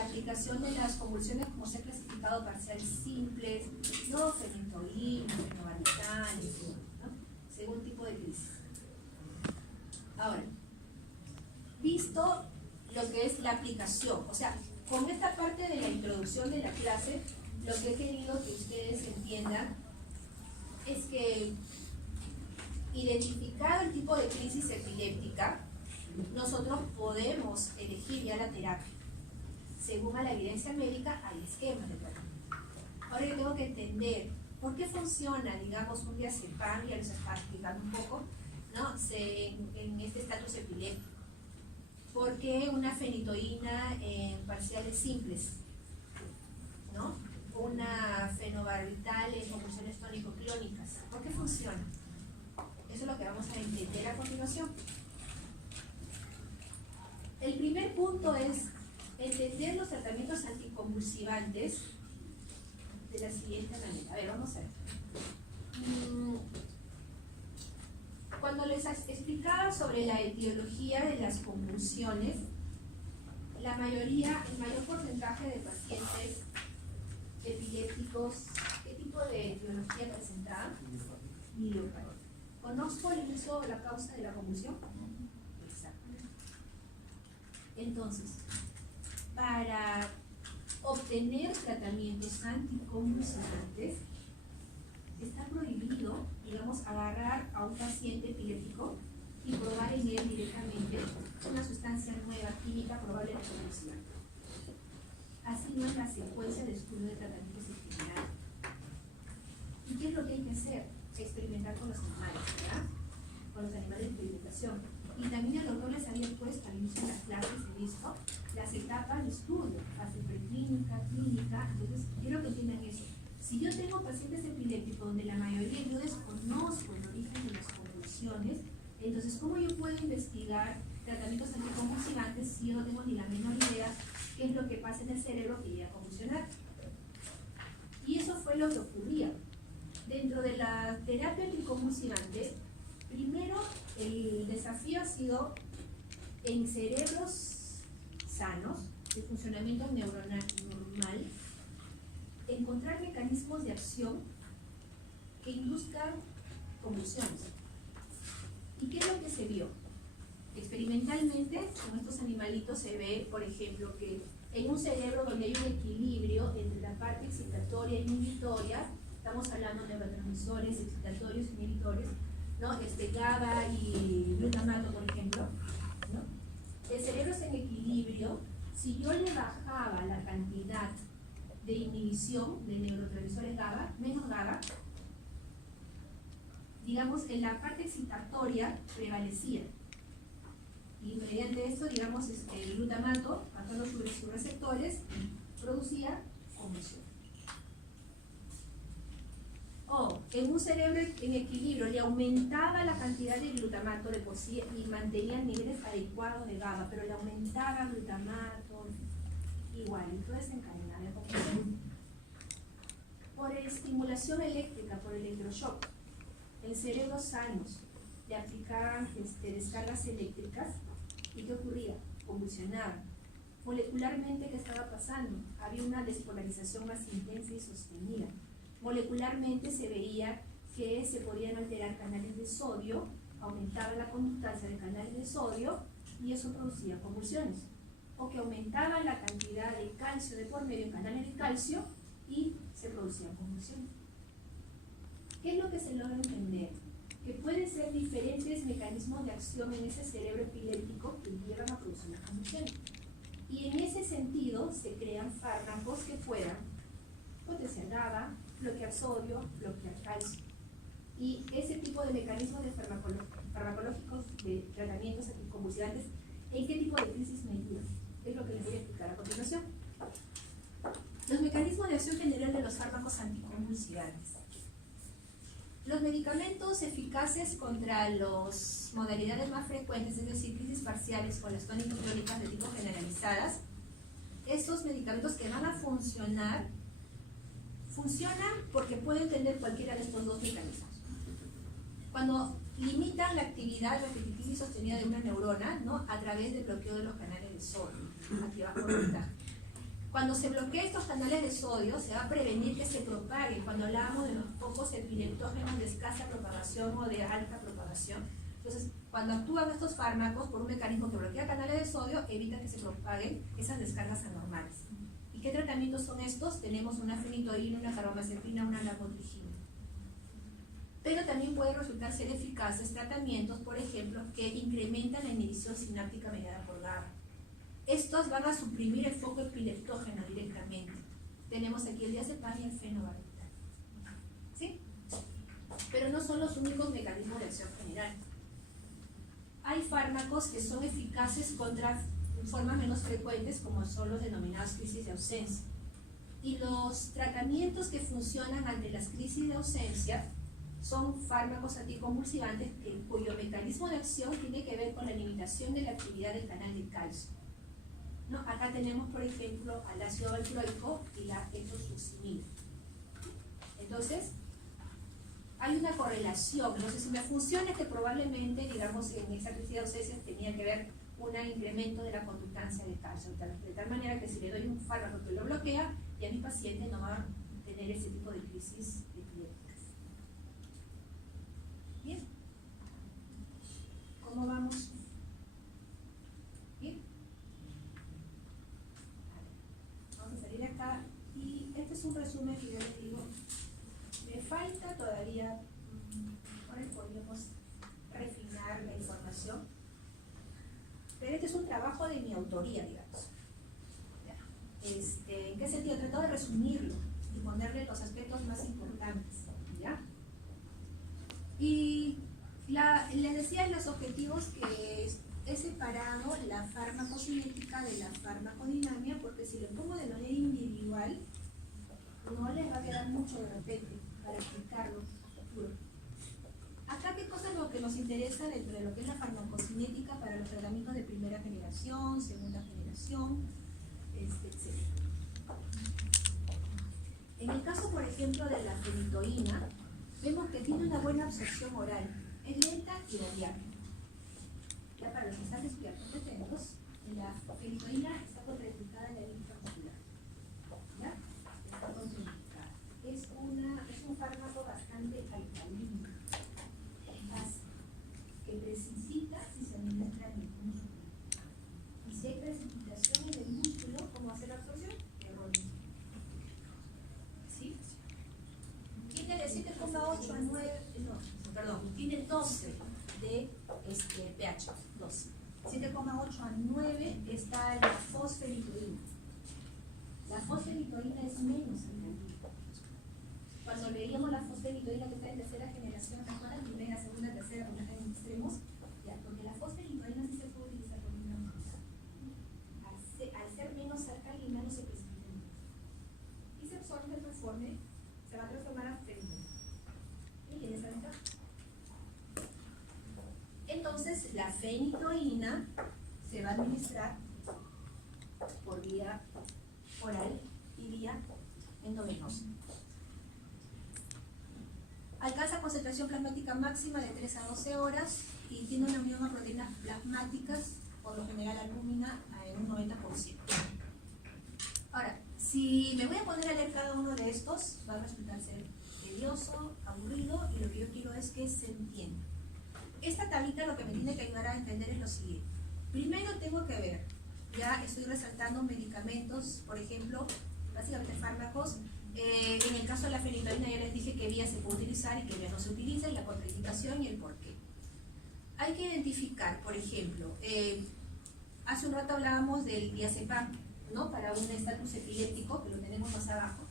la aplicación de las convulsiones como se ha clasificado parciales simples, no fenitoína, fenobarbital, ¿no? Según tipo de crisis. Ahora, visto lo que es la aplicación, o sea, con esta parte de la introducción de la clase, lo que he querido que ustedes entiendan es que identificado el tipo de crisis epiléptica, nosotros podemos elegir ya la terapia. Según a la evidencia médica, hay esquemas de tratamiento. Ahora yo tengo que entender por qué funciona, digamos, un diazepam, ya les estaba explicando un poco, ¿no? En este estatus epiléptico. ¿Por qué una fenitoína en parciales simples? ¿No? Una fenobarbital en convulsiones tónico-clónicas. ¿Por qué funciona? Eso es lo que vamos a entender a continuación. El primer punto es entender los tratamientos anticonvulsivantes de la siguiente manera. A ver, vamos a ver. Cuando les explicaba sobre la etiología de las convulsiones, el mayor porcentaje de pacientes epilépticos, ¿qué tipo de etiología presentaban? Idiopatía. ¿Conozco el uso de la causa de la convulsión? Exacto. Entonces, para obtener tratamientos anticonvulsivantes, está prohibido, digamos, agarrar a un paciente epiléptico y probar en él directamente una sustancia nueva química probable de convulsivante. Así no es la secuencia de estudio de tratamientos en general. ¿Y qué es lo que hay que hacer? Experimentar con los animales, ¿verdad? Con los animales de experimentación. Y también el doctor les había puesto al inicio de las clases, he visto, las etapas de estudio, fase preclínica, clínica. Entonces, quiero que entiendan eso. Si yo tengo pacientes epilépticos donde la mayoría yo desconozco el origen de las convulsiones, entonces, ¿cómo yo puedo investigar tratamientos anticonvulsivantes si yo no tengo ni la menor idea qué es lo que pasa en el cerebro que llega a convulsionar? Y eso fue lo que ocurría. Dentro de la terapia anticonvulsivante, primero el desafío ha sido en cerebros sanos, de funcionamiento neuronal normal, encontrar mecanismos de acción que induzcan convulsiones. ¿Y qué es lo que se vio? Experimentalmente, con estos animalitos se ve, por ejemplo, que en un cerebro donde hay un equilibrio entre la parte excitatoria e inhibitoria, estamos hablando de neurotransmisores excitatorios e inhibitores, ¿no? GABA y glutamato, por ejemplo, ¿no? El cerebro es en equilibrio. Si yo le bajaba la cantidad de inhibición de neurotransmisores GABA, menos GABA, digamos que la parte excitatoria prevalecía. Y mediante esto, digamos, el glutamato, actuando sobre sus receptores, producía convulsión. O en un cerebro en equilibrio le aumentaba la cantidad de glutamato de por sí y mantenía niveles adecuados de GABA, pero le aumentaba glutamato, igual, entonces encadenaba la convulsión. Por estimulación eléctrica, por electroshock, en cerebros sanos le aplicaban descargas eléctricas y ¿qué ocurría? Convulsionaban. Molecularmente, ¿qué estaba pasando? Había una despolarización más intensa y sostenida. Molecularmente se veía que se podían alterar canales de sodio, aumentaba la conductancia de canales de sodio y eso producía convulsiones. O que aumentaba la cantidad de calcio de por medio en canales de calcio y se producían convulsiones. ¿Qué es lo que se logra entender? Que pueden ser diferentes mecanismos de acción en ese cerebro epiléptico que llevan a producir las convulsiones. Y en ese sentido se crean fármacos que puedan potenciar GABA, bloquear sodio, bloquear calcio. Y ese tipo de mecanismos de farmacológicos de tratamientos anticonvulsivantes, ¿en qué tipo de crisis me ayudan? Es lo que les voy a explicar a continuación. Los mecanismos de acción general de los fármacos anticonvulsivantes. Los medicamentos eficaces contra las modalidades más frecuentes, es decir, crisis parciales o las tónico-clónicas de tipo generalizadas, estos medicamentos que van a funcionan porque pueden tener cualquiera de estos dos mecanismos. Cuando limitan la actividad repetitiva y sostenida de una neurona, ¿no? A través del bloqueo de los canales de sodio, aquí abajo voltaje. Cuando se bloqueen estos canales de sodio, se va a prevenir que se propaguen. Cuando hablábamos de los pocos epileptógenos de escasa propagación o de alta propagación. Entonces, cuando actúan estos fármacos por un mecanismo que bloquea canales de sodio, evita que se propaguen esas descargas anormales. ¿Y qué tratamientos son estos? Tenemos una fenitoína, una carbamazepina, una lamotrigina. Pero también pueden resultar ser eficaces tratamientos, por ejemplo, que incrementan la inhibición sináptica mediada por GABA. Estos van a suprimir el foco epileptógeno directamente. Tenemos aquí el diazepam y el fenobarbital. ¿Sí? Pero no son los únicos mecanismos de acción general. Hay fármacos que son eficaces contra formas menos frecuentes, como son los denominados crisis de ausencia. Y los tratamientos que funcionan ante las crisis de ausencia son fármacos anticonvulsivantes cuyo mecanismo de acción tiene que ver con la limitación de la actividad del canal de calcio. ¿No? Acá tenemos, por ejemplo, al ácido valproico y la etosuximida. Entonces, hay una correlación. Entonces, una función es que probablemente, digamos, en esa crisis de ausencia tenía que ver un incremento de la conductancia de calcio, de tal manera que si le doy un fármaco que lo bloquea, ya mi paciente no va a tener ese tipo de crisis epilépticas. Bien. ¿Cómo vamos? Bien. Vamos a salir de acá y este es un resumen que yo les digo. Me falta todavía, por ahí podríamos refinar la información, pero este es un trabajo de mi autoría, digamos. ¿En qué sentido? He tratado de resumirlo y ponerle los aspectos más importantes, ¿ya? Y les decía en los objetivos que he separado la farmacocinética de la farmacodinamia, porque si lo pongo de manera individual, no les va a quedar mucho de repente para explicarlo futuro. Acá, ¿qué cosa es lo que nos interesa dentro de lo que es la farmacocinética para los tratamientos de primera generación, segunda generación, etc.? En el caso, por ejemplo, de la fenitoína, vemos que tiene una buena absorción oral, es lenta y variable. Ya para los que están despiertos, atentos, la fenitoína está contraindicada en la línea muscular. ¿Ya? Está contraindicada. Es un fármaco bastante alcalino, que precipita si se administra en el músculo. Y si hay precipitación en el músculo, ¿cómo hace la absorción? Erróneo. ¿Sí? Tiene de 7,8 a 9, tiene 12 de pH, 12. 7,8 a 9 está la fosfenitoína. La fosfenitoína es menos alcalina. Cuando veíamos la fosfenitoína que está en tercera generación, primera, segunda, tercera, en extremos, ya, porque la fosfenitoína sí se puede utilizar como una cosa. Al ser menos alcalina no se precipita y se absorbe conforme se va a transformar a fenitoína. ¿Y tienes la ventaja? Entonces, la fenitoína se va a administrar por vía oral y vía endovenosa. Alcanza concentración plasmática máxima de 3 a 12 horas y tiene una unión a proteínas plasmáticas, por lo general albúmina, en un 90%. Ahora, si me voy a poner a leer cada uno de estos, va a resultar ser tedioso, aburrido, y lo que yo quiero es que se entienda. Esta tablita lo que me tiene que ayudar a entender es lo siguiente. Primero tengo que ver, ya estoy resaltando medicamentos, por ejemplo, básicamente fármacos. En el caso de la fenitoína ya les dije qué vía se puede utilizar y qué vía no se utiliza, y la contraindicación y el porqué. Hay que identificar, por ejemplo, hace un rato hablábamos del diazepam, ¿no? Para un estatus epiléptico, que lo tenemos más abajo,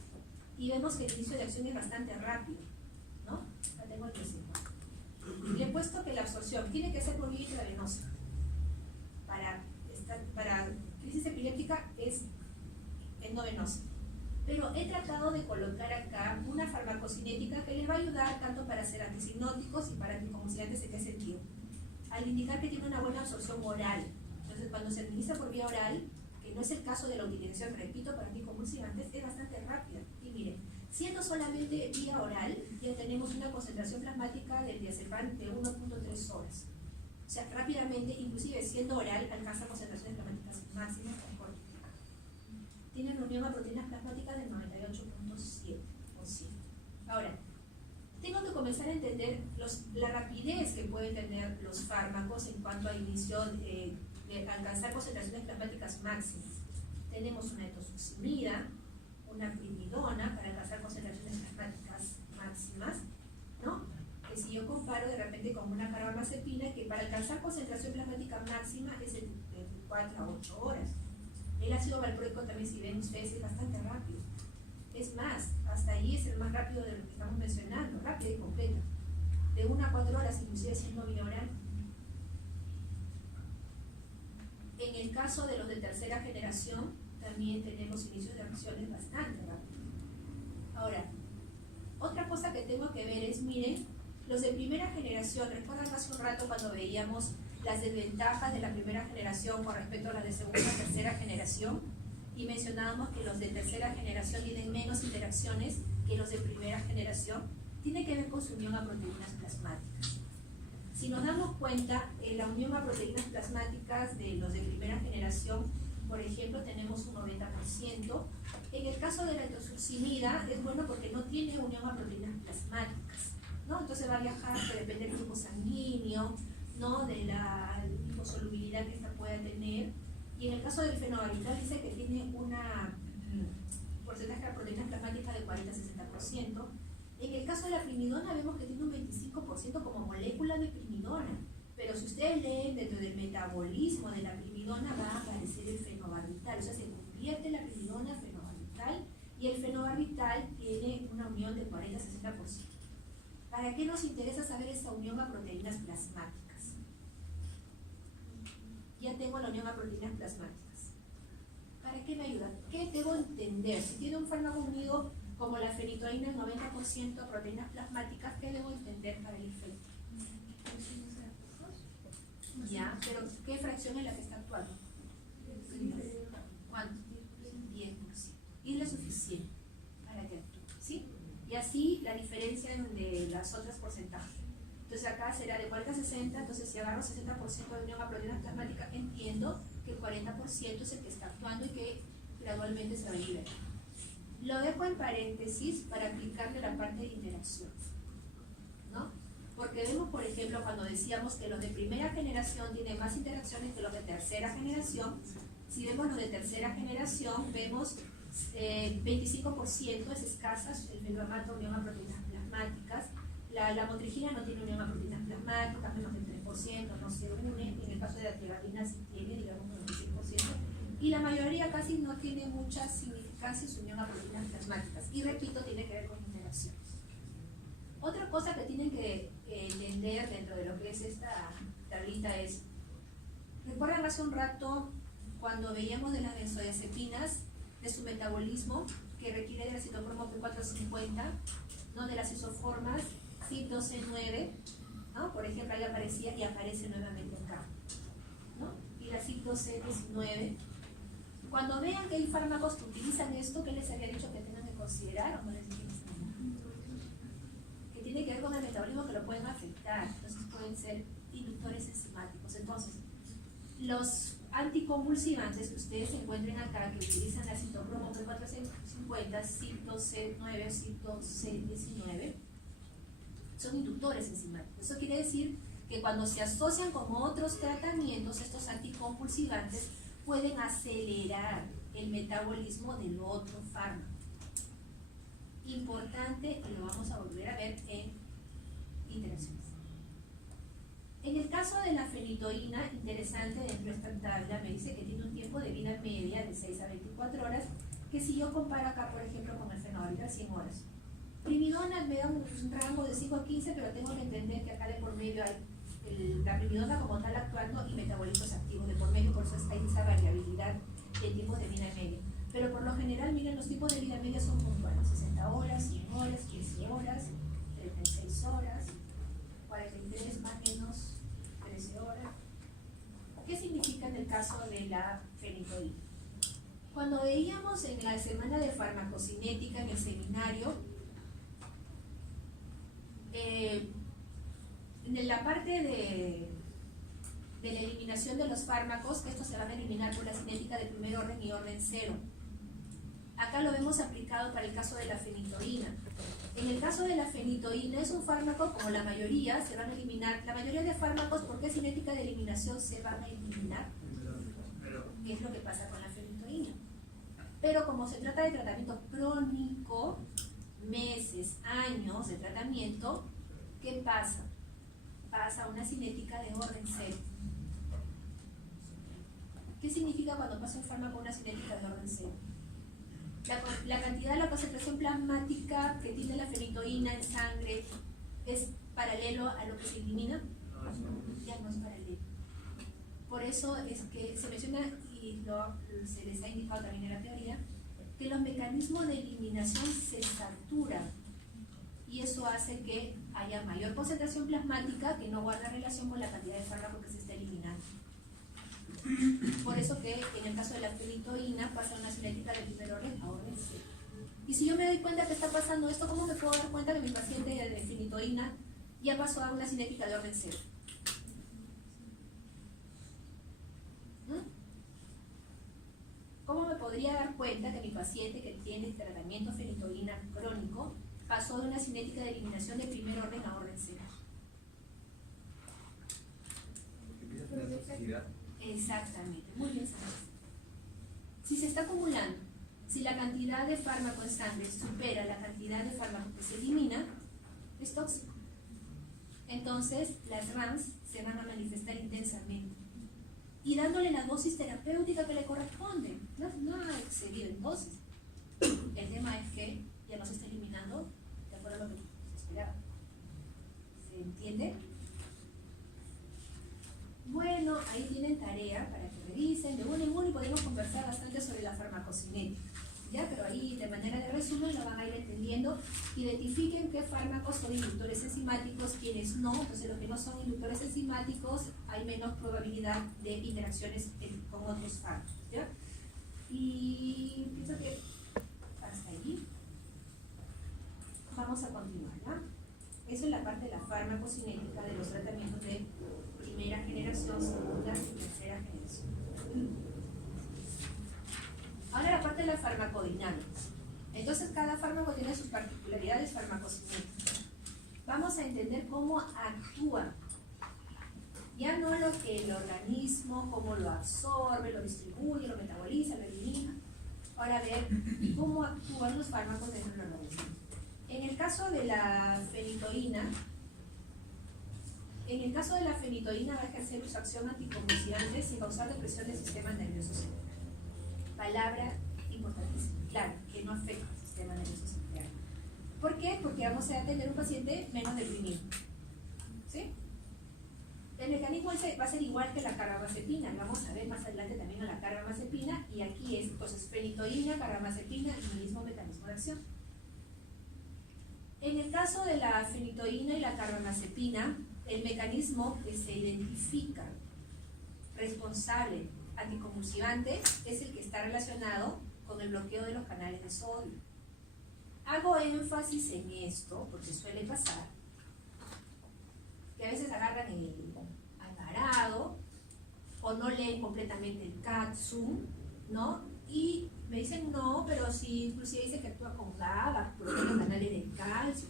y vemos que el inicio de acción es bastante rápido, ¿no? Acá tengo el diazepam. Le he puesto que la absorción tiene que ser por vía intravenosa. Para crisis epiléptica es endovenosa. Pero he tratado de colocar acá una farmacocinética que les va a ayudar tanto para ser antipsicóticos y para anticonvulsivantes. ¿En qué sentido? Al indicar que tiene una buena absorción oral. Entonces, cuando se administra por vía oral, que no es el caso de la utilización, repito, para anticonvulsivantes, es bastante rápida. Y miren, siendo solamente vía oral, ya tenemos una concentración plasmática del diazepam de 1.3 horas. O sea, rápidamente, inclusive siendo oral, alcanza concentraciones plasmáticas máximas. Tiene una unión a proteínas plasmáticas del 98.7%. Ahora, tengo que comenzar a entender la rapidez que pueden tener los fármacos en cuanto a inicio de alcanzar concentraciones plasmáticas máximas. Tenemos una etosuximida, una primidona para alcanzar concentraciones plasmáticas máximas, ¿no? Que si yo comparo de repente con una carbamazepina, que para alcanzar concentración plasmática máxima es de 4 a 8 horas. El ácido valproico también, si ven ustedes, es bastante rápido. Es más, hasta ahí es el más rápido de lo que estamos mencionando, rápido y completo. De 1 a 4 horas, inclusive siendo bioral. En el caso de los de tercera generación, también tenemos inicios de reacciones bastante rápidos. Ahora, otra cosa que tengo que ver es, miren, los de primera generación, recuerdan hace un rato cuando veíamos las desventajas de la primera generación con respecto a las de segunda y tercera generación, y mencionábamos que los de tercera generación tienen menos interacciones que los de primera generación, tiene que ver con su unión a proteínas plasmáticas. Si nos damos cuenta, en la unión a proteínas plasmáticas de los de primera generación, por ejemplo, tenemos un 90%. En el caso de la etosuximida, es bueno porque no tiene unión a proteínas plasmáticas, ¿no? Entonces va a viajar, que depende del grupo sanguíneo, ¿no? De la liposolubilidad que esta pueda tener. Y en el caso del fenobarbital dice que tiene una porcentaje de proteínas plasmáticas de 40-60%. En el caso de la primidona vemos que tiene un 25% como molécula de primidona. Pero si ustedes leen dentro del metabolismo de la primidona va a aparecer el fenobarbital. O sea, se convierte la primidona en fenobarbital y el fenobarbital tiene una unión del 40-60%. ¿Para qué nos interesa saber esa unión a proteínas plasmáticas? Ya tengo la unión a proteínas plasmáticas. ¿Para qué me ayuda? ¿Qué debo entender? Si tiene un fármaco unido como la fenitoína, el 90% a proteínas plasmáticas, ¿qué debo entender para el efecto? Ya, pero ¿qué fracción es la que está actuando? ¿Cuánto? 10%. Y es lo suficiente para que actúe, ¿sí? Y así la diferencia de las otras porcentajes. Entonces acá será de 40 a 60, entonces si agarro 60% de unión a proteínas plasmáticas, entiendo que el 40% es el que está actuando y que gradualmente se va a liberar. Lo dejo en paréntesis para aplicarle la parte de interacción, ¿no? Porque vemos, por ejemplo, cuando decíamos que los de primera generación tienen más interacciones que los de tercera generación. Si vemos los de tercera generación, vemos 25% es escasa, el fenogramato unión a proteínas plasmáticas. La motrigina no tiene unión a proteínas plasmáticas, menos del 3%, no se une. En el caso de la tiogarina sí tiene, digamos, un 25%. Y la mayoría casi no tiene mucha significancia en su unión a proteínas plasmáticas. Y repito, tiene que ver con interacciones. Otra cosa que tienen que entender dentro de lo que es esta tablita es, recuerdan hace un rato cuando veíamos de las benzodiazepinas, de su metabolismo, que requiere del citocromo P450, ¿no? De las isoformas CYP12-9, ¿no? Por ejemplo, ahí aparecía y aparece nuevamente acá, ¿no? Y la CYP12-19. Cuando vean que hay fármacos que utilizan esto, ¿qué les había dicho que tengan que considerar o no les dije nada? Que tiene que ver con el metabolismo, que lo pueden afectar, entonces pueden ser inductores enzimáticos. Entonces, los anticonvulsivantes que ustedes encuentren acá, que utilizan la citocromo P450, CYP12-9 o CYP12-19, son inductores enzimáticos. Eso quiere decir que cuando se asocian con otros tratamientos, estos anticonvulsivantes pueden acelerar el metabolismo del otro fármaco. Importante, y lo vamos a volver a ver en interacciones. En el caso de la fenitoína, interesante dentro de esta tabla, me dice que tiene un tiempo de vida media de 6 a 24 horas, que si yo comparo acá, por ejemplo, con el fenobarbital, 100 horas. Primidona me da un rango de 5 a 15, pero tengo que entender que acá de por medio hay la primidona como tal actuando y metabolitos activos de por medio, por eso hay esa variabilidad de tiempos de vida media. Pero por lo general, miren, los tipos de vida media son puntuales: 60 horas, 100 horas, 15 horas, 36 horas, 43 más menos 13 horas. ¿Qué significa en el caso de la fenitoína? Cuando veíamos en la semana de farmacocinética en el seminario, en la parte de la eliminación de los fármacos, que estos se van a eliminar por la cinética de primer orden y orden cero. Acá lo vemos aplicado para el caso de la fenitoína. En el caso de la fenitoína es un fármaco, como la mayoría, se van a eliminar. La mayoría de fármacos, ¿por qué cinética de eliminación se van a eliminar? ¿Qué es lo que pasa con la fenitoína? Pero como se trata de tratamiento crónico, meses, años de tratamiento, ¿qué pasa? Pasa a una cinética de orden cero. ¿Qué significa cuando pasa un fármaco a una cinética de orden cero? La cantidad de la concentración plasmática que tiene la fenitoína en sangre es paralelo a lo que se elimina. Ya no es paralelo. Por eso es que se menciona, y se les ha indicado también en la teoría, que los mecanismos de eliminación se saturan. Y eso hace que haya mayor concentración plasmática que no guarda relación con la cantidad de fármaco que se está eliminando. Por eso que en el caso de la fenitoína pasa una cinética de primer orden a orden cero. Y si yo me doy cuenta que está pasando esto, ¿cómo me puedo dar cuenta que mi paciente de fenitoína ya pasó a una cinética de orden cero? ¿Cómo me podría dar cuenta que mi paciente que tiene tratamiento fenitoína crónico pasó de una cinética de eliminación de primer orden a orden cero? Exactamente, muy bien sabido. Si se está acumulando, si la cantidad de fármaco en sangre supera la cantidad de fármaco que se elimina, es tóxico. Entonces, las RAMs se van a manifestar intensamente y dándole la dosis terapéutica que le corresponde. No ha excedido en dosis. El tema es que ya no se está eliminando de acuerdo a lo que se esperaba. ¿Se entiende? Bueno, ahí tienen tarea para que revisen de uno en uno y podemos conversar bastante sobre la farmacocinética. ¿Ya? Pero ahí de manera de resumen lo van a ir entendiendo. Identifiquen qué fármacos son inductores enzimáticos, quiénes no. Entonces los que no son inductores enzimáticos hay menos probabilidad de interacciones con otros fármacos. ¿Ya? Y pienso que hasta allí vamos a continuar. ¿Ya? Eso es la parte de la farmacocinética de los tratamientos de primera generación, segunda y tercera generación. Ahora la parte de la farmacodinámica. Entonces cada fármaco tiene sus particularidades farmacocinéticas. Vamos a entender cómo actúa. Ya no lo que el organismo, cómo lo absorbe, lo distribuye, lo metaboliza, lo elimina. Ahora ver cómo actúan los fármacos dentro del organismo. En el caso de la fenitoína, va a ejercer su acción anticonvulsivante sin causar depresión del sistema nervioso central. Palabra importantísima, claro, que no afecta al sistema nervioso central. ¿Por qué? Porque vamos a tener un paciente menos deprimido. ¿Sí? El mecanismo va a ser igual que la carbamazepina. Vamos a ver más adelante también a la carbamazepina. Y aquí es, entonces, fenitoína, carbamazepina y el mismo mecanismo de acción. En el caso de la fenitoína y la carbamazepina, el mecanismo que se identifica responsable anticonvulsivante es el que está relacionado con el bloqueo de los canales de sodio. Hago énfasis en esto porque suele pasar que a veces agarran el alvarado o no leen completamente el cápsula, ¿no? Y me dicen no, pero sí, inclusive dice que actúa con GABA, por los canales de calcio.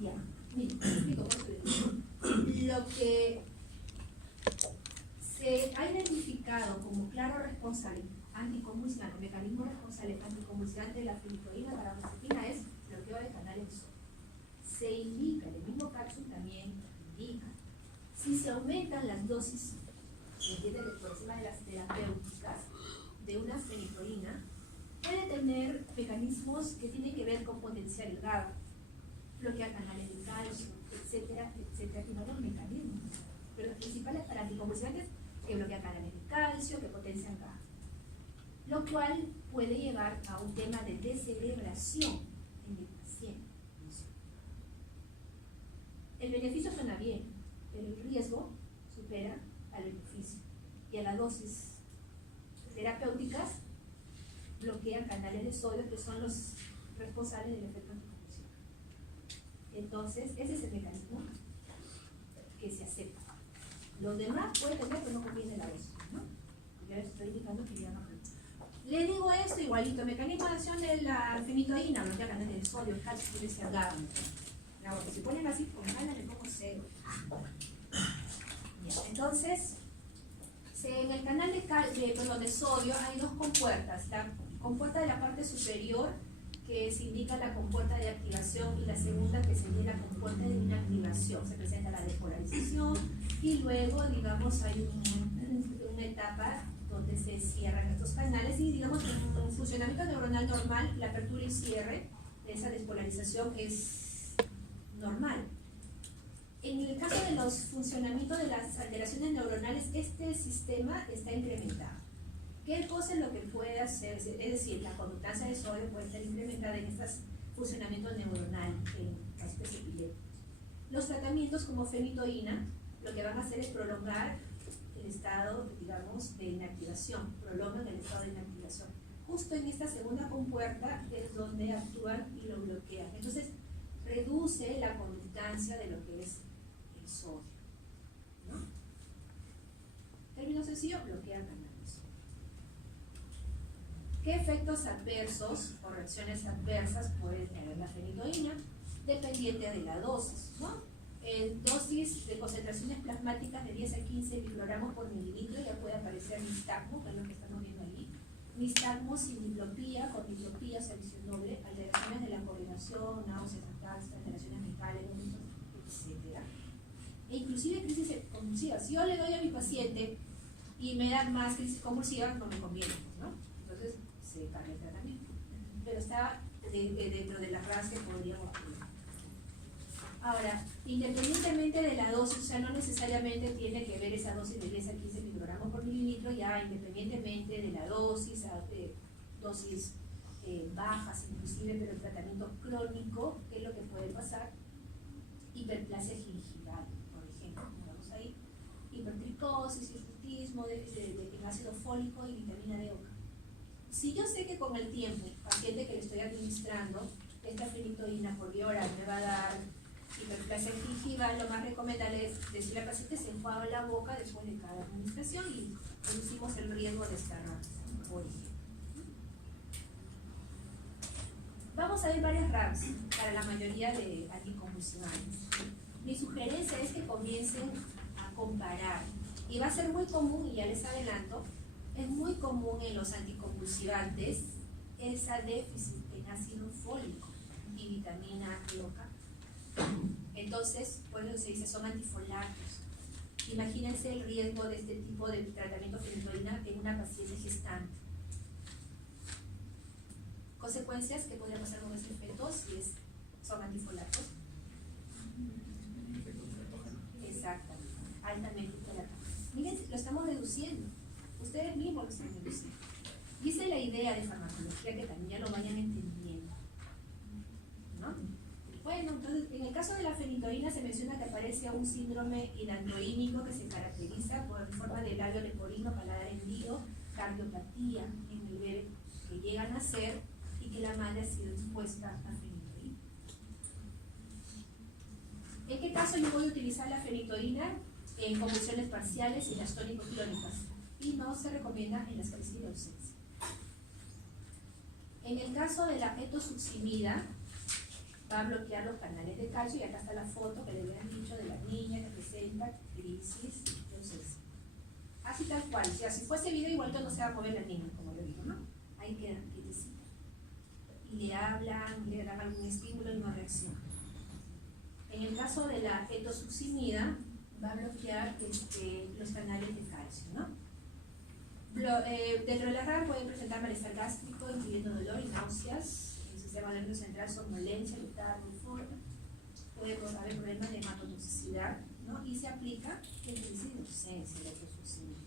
Ya, miren, explico por qué. Lo que se ha identificado como claro responsable anticonvulsivante, mecanismo responsable anticonvulsivante de la fenitoína, la carbamazepina es bloqueo de canales de sodio. Se indica, el mismo cápsula también indica, si se aumentan las dosis, por encima de las terapéuticas, de una fenitoína, puede tener mecanismos que tienen que ver con potenciar el GABA, bloquear canales de calcio, etcétera, etcétera, y varios mecanismos. Pero los principales para anticonvulsivantes que bloquean canales de calcio, que potencian GABA, lo cual puede llevar a un tema de descerebración en el paciente. El beneficio suena bien, pero el riesgo supera al beneficio. Y a la dosis terapéuticas bloquean canales de sodio que son los responsables del efecto anticonvulsivo. Entonces, ese es el mecanismo que se acepta. Los demás pueden tener, pero no conviene la dosis, ¿no? Ya les estoy indicando que ya no. Le digo esto igualito, mecanismo de acción de la fenitoína, bloquea canales de sodio, calcio, y agave. Si ponen así, con ganas le pongo 0. Entonces, en el canal de sodio hay dos compuertas. La compuerta de la parte superior, que se indica la compuerta de activación, y la segunda, que sería la compuerta de inactivación. Se presenta la despolarización y luego, digamos, hay una etapa donde se cierran estos canales y, digamos, en un funcionamiento neuronal normal, la apertura y cierre de esa despolarización es normal. En el caso de los funcionamientos de las alteraciones neuronales, este sistema está incrementado. ¿Qué cosa es lo que puede hacer? Es decir, la conductancia de sodio puede estar incrementada en estos funcionamientos neuronales en pacientes epilépticos. Los tratamientos como fenitoína lo que van a hacer es prolongar el estado, digamos, de inactivación, prolongan el estado de inactivación. Justo en esta segunda compuerta es donde actúan y lo bloquean. Entonces, reduce la conductancia de lo que es el sodio, ¿no? Término sencillo, bloquean canales. ¿Qué efectos adversos o reacciones adversas puede tener la fenitoína? Dependiente de la dosis, ¿no? En dosis de concentraciones plasmáticas de 10 a 15 microgramos por mililitro ya puede aparecer nistagmo, que es lo que estamos viendo ahí. Nistagmo sin diplopía, con diplopía, selección doble, alteraciones de la coordinación, náuseas, ataques, alteraciones mentales, etc. E inclusive crisis convulsivas. Si yo le doy a mi paciente y me da más crisis convulsiva, no me conviene, ¿no? Entonces se cambia el tratamiento. Pero está dentro de las RAS que podríamos tener. Ahora, independientemente de la dosis, o sea, no necesariamente tiene que ver esa dosis de 10 a 15 microgramos por mililitro, ya independientemente de la dosis, dosis bajas inclusive, pero el tratamiento crónico, ¿qué es lo que puede pasar? Hiperplasia gingival, por ejemplo, como vemos ahí, hipertricosis, hirsutismo, déficit de ácido fólico y vitamina D. Si yo sé que con el tiempo, paciente que le estoy administrando, esta fenitoína por vía oral me va a dar hiperplasia gingival, lo más recomendable es decirle al paciente se enjuaga la boca después de cada administración y reducimos el riesgo de esta RAS, por ejemplo. Vamos a ver varias RAS para la mayoría de anticonvulsivantes. Mi sugerencia es que comiencen a comparar, y va a ser muy común, y ya les adelanto, es muy común en los anticonvulsivantes esa déficit en ácido fólico y vitamina D. Entonces, por eso se dice son antifolatos. Imagínense el riesgo de este tipo de tratamiento fenitoína en una paciente gestante. Consecuencias que podría pasar con ese feto si son antifolatos. Exactamente, altamente intolerantes. Miren, lo estamos deduciendo. Ustedes mismos lo están deduciendo. Dice la idea de farmacología que también ya lo vayan entendiendo, ¿no? Bueno, entonces, en el caso de la fenitoína se menciona que aparece un síndrome hidantoínico que se caracteriza por forma de labio leporino, paladar hendido, cardiopatía en el bebé que llega a nacer y que la madre ha sido expuesta a fenitoína. ¿En qué caso yo voy a utilizar la fenitoína? En convulsiones parciales y las tónico-clónicas, y no se recomienda en las crisis de ausencia. En el caso de la etosuximida, va a bloquear los canales de calcio, y acá está la foto que le habían dicho de la niña que presenta crisis de ausencia. Así tal cual, o sea, si fuese video igual no se va a mover la niña, como le digo, ¿no? Ahí queda quietecita. Y le hablan, le dan algún estímulo y no reacciona. En el caso de la etosuximida, va a bloquear los canales de calcio, ¿no? Dentro de la RAS pueden presentar malestar gástrico, incluyendo dolor y náuseas, el sistema nervioso central, somnolencia, letargo, forma. Puede haber problemas de hematotoxicidad, ¿no? Y se aplica en crisis de ausencia de etosuximida.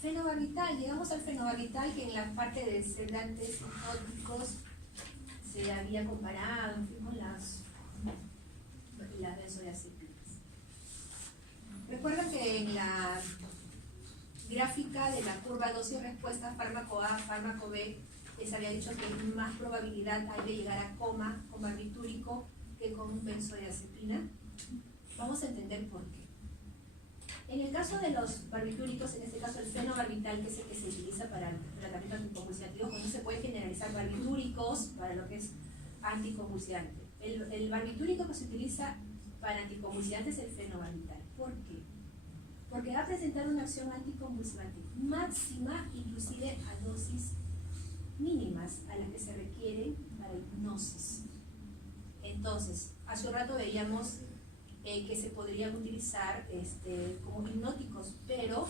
Fenobarbital, llegamos al fenobarbital, que en la parte de sedantes hipnóticos se había comparado, en fin, con las benzodiazepinas. Recuerden que en la gráfica de la curva dosis-respuesta fármaco A, fármaco B, les había dicho que hay más probabilidad hay de llegar a coma con barbitúrico que con benzodiazepina. Vamos a entender por qué. En el caso de los barbitúricos, en este caso el fenobarbital, que es el que se utiliza para el tratamiento anticonvulsivante, no se puede generalizar barbitúricos para lo que es anticonvulsivante. El barbitúrico que se utiliza para anticonvulsivante es el fenobarbital. ¿Por qué? Porque va a presentar una acción anticonvulsivante máxima, inclusive a dosis mínimas a las que se requieren para hipnosis. Entonces, hace un rato veíamos que se podrían utilizar como hipnóticos, pero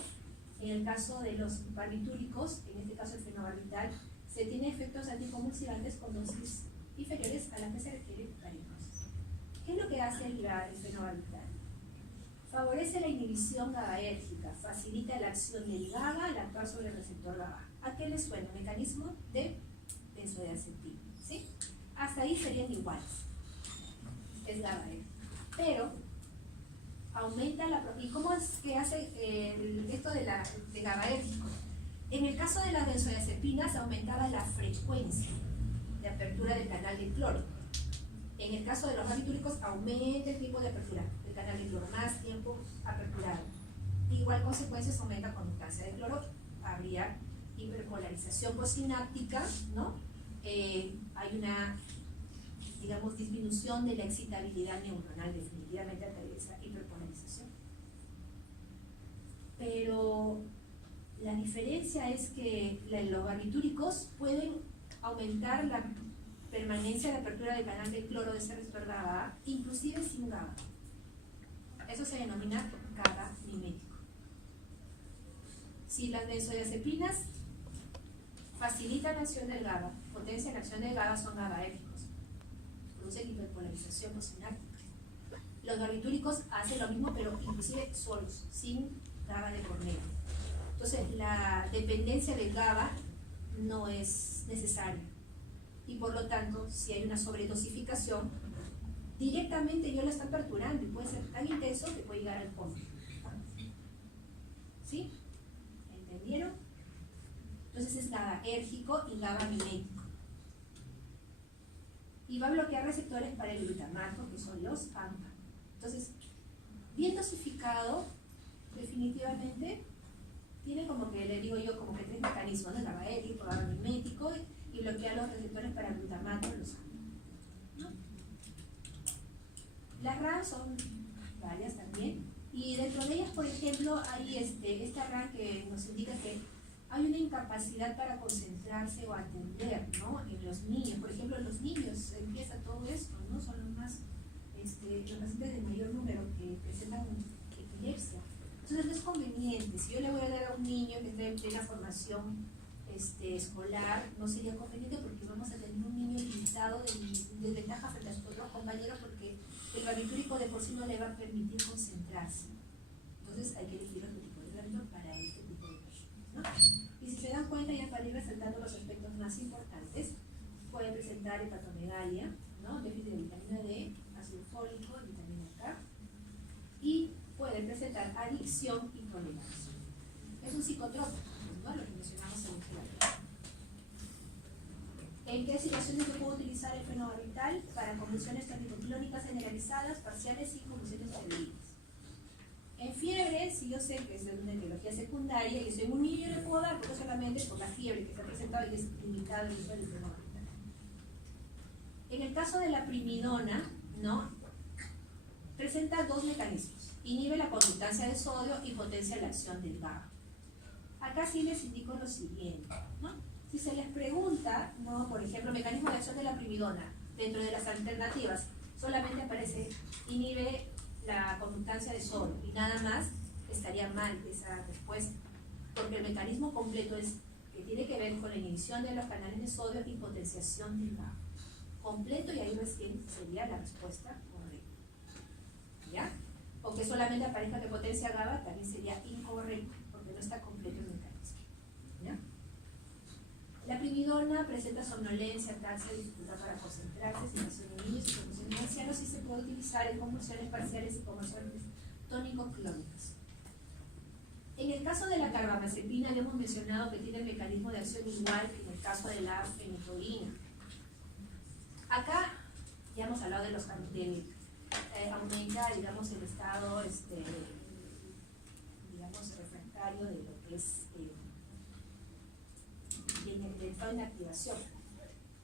en el caso de los barbitúricos, en este caso el fenobarbital, se tiene efectos anticonvulsivantes con dosis inferiores a las que se requieren para hipnosis. ¿Qué es lo que hace el fenobarbital? Favorece la inhibición GABAérgica, facilita la acción del GABA al actuar sobre el receptor GABA. ¿A qué le suena? Mecanismo de benzodiazepina, ¿sí? Hasta ahí serían iguales. Es GABAérgico. Pero aumenta la... ¿Y cómo es que hace esto de GABAérgico? En el caso de las benzodiazepinas aumentaba la frecuencia de apertura del canal de cloro. En el caso de los barbitúricos aumenta el tiempo de apertura del canal de cloro, más tiempo aperturado. Igual consecuencias aumenta conductancia de cloro, habría hiperpolarización postsináptica, ¿no? Hay una, digamos, disminución de la excitabilidad neuronal, definitivamente a través de esa hiperpolarización. Pero la diferencia es que los barbitúricos pueden aumentar la permanencia de apertura del canal de cloro de ese receptor GABA, inclusive sin GABA. Eso se denomina GABA mimético. Si las benzodiazepinas facilitan la acción del GABA, potencian la acción del GABA, son GABAérgicos, producen hiperpolarización postsináptica. Los barbitúricos hacen lo mismo, pero inclusive solos, sin GABA de por medio. Entonces, la dependencia del GABA no es necesaria. Y por lo tanto, si hay una sobredosificación, directamente yo la está aperturando y puede ser tan intenso que puede llegar al fondo. ¿Sí? ¿Entendieron? Entonces es GABAérgico y GABA mimético. Y va a bloquear receptores para el glutamato, que son los AMPA. Entonces, bien dosificado, definitivamente, tiene como que, le digo yo, como que tres mecanismos, ¿no? GABAérgico, GABA mimético y bloquea los receptores para glutamato, los AMPA, ¿no? Las RAM son varias también, y dentro de ellas, por ejemplo, hay esta RAM que nos indica que hay una incapacidad para concentrarse o atender, ¿no? En los niños, por ejemplo, en los niños empieza todo esto, ¿no? Son los más, los pacientes de mayor número que presentan epilepsia. Entonces no es conveniente. Si yo le voy a dar a un niño que está en plena formación escolar, no sería conveniente porque vamos a tener un niño limitado de desventaja frente a sus otros compañeros porque el barbitúrico de por sí no le va a permitir concentrarse. Entonces hay que elegir otro tipo de barbitúrico para este tipo de personas, ¿no? Y si se dan cuenta, ya para ir resaltando los aspectos más importantes, puede presentar hepatomegalia, ¿no? Déficit de vitamina D, ácido fólico, vitamina K, y puede presentar adicción y tolerancia. Es un psicotrópico, ¿no? Lo que mencionamos en el clase. ¿En qué situaciones yo puedo utilizar el fenobarbital? Para convulsiones clónicas generalizadas, parciales y convulsiones febriles. En fiebre, si yo sé que es de una etiología secundaria y soy un niño, le puedo dar, pero solamente por la fiebre que se ha presentado y que es limitado el uso del fenobarbital. En el caso de la primidona, ¿no? Presenta dos mecanismos. Inhibe la conductancia de sodio y potencia la acción del GABA. Acá sí les indico lo siguiente, ¿no? Si se les pregunta, ¿no? Por ejemplo, mecanismo de acción de la primidona, dentro de las alternativas, solamente aparece inhibe la conductancia de sodio y nada más, estaría mal esa respuesta, porque el mecanismo completo es que tiene que ver con la inhibición de los canales de sodio y potenciación del GABA. Completo, y ahí recién sería la respuesta correcta. ¿Ya? O que solamente aparezca que potencia GABA también sería incorrecto, porque no está completo el mecanismo. ¿Ya? La primidona presenta somnolencia, ataxia, dificultad para concentrarse, situación en niños y convulsiones en ancianos, y se puede utilizar en convulsiones parciales y convulsiones tónico-clónicas. En el caso de la carbamazepina, habíamos mencionado que tiene el mecanismo de acción igual que en el caso de la fenitoína. Acá ya hemos hablado de los aumenta, digamos, el estado digamos, refractario de lo que es el estado de inactivación.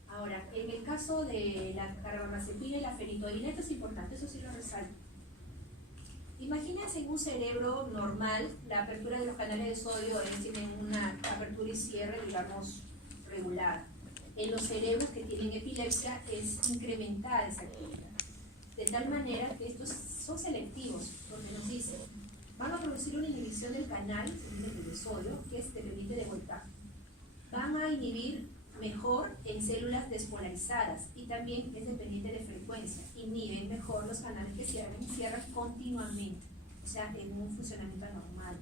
Ahora, en el caso de la carbamazepina y la fenitoína, esto es importante, eso sí lo resalto. Imagínense en un cerebro normal, la apertura de los canales de sodio tienen una apertura y cierre, digamos, regular. En los cerebros que tienen epilepsia es incrementada esa actividad. De tal manera que estos son selectivos, porque nos dicen, van a producir una inhibición del canal de sodio que te permite de voltaje. Van a inhibir mejor en células despolarizadas y también es dependiente de frecuencia. Inhiben mejor los canales que cierran y cierran continuamente, o sea, en un funcionamiento normal.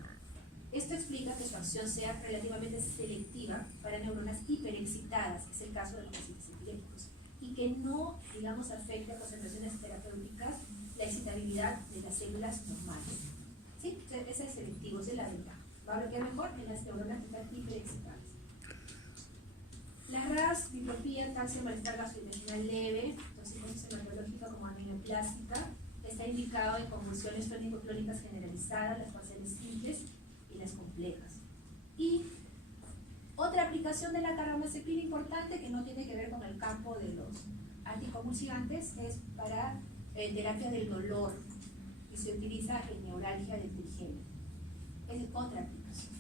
Esto explica que su acción sea relativamente selectiva para neuronas hiperexcitadas, es el caso de los pacientes epilépticos, y que no, digamos, afecte a concentraciones terapéuticas la excitabilidad de las células normales. ¿Sí? Ese es selectivo, esa es la ventaja. Va a bloquear mejor en las neuronas que están hiperexcitadas. Las RAS, diplopía, taxia, malestar gastrointestinal leve, toxicosis hematológica como aminoplástica, está indicado en convulsiones tónico-clónicas generalizadas, las parciales simples y las complejas. Y otra aplicación de la carbamazepina importante que no tiene que ver con el campo de los anticonvulsivantes es para terapia del dolor y se utiliza en neuralgia del trigémino. Es otra aplicación.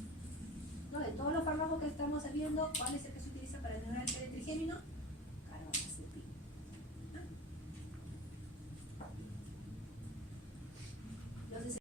¿No? De todos los fármacos que estamos viendo, ¿cuál es el que se utiliza para neuralgia del trigémino?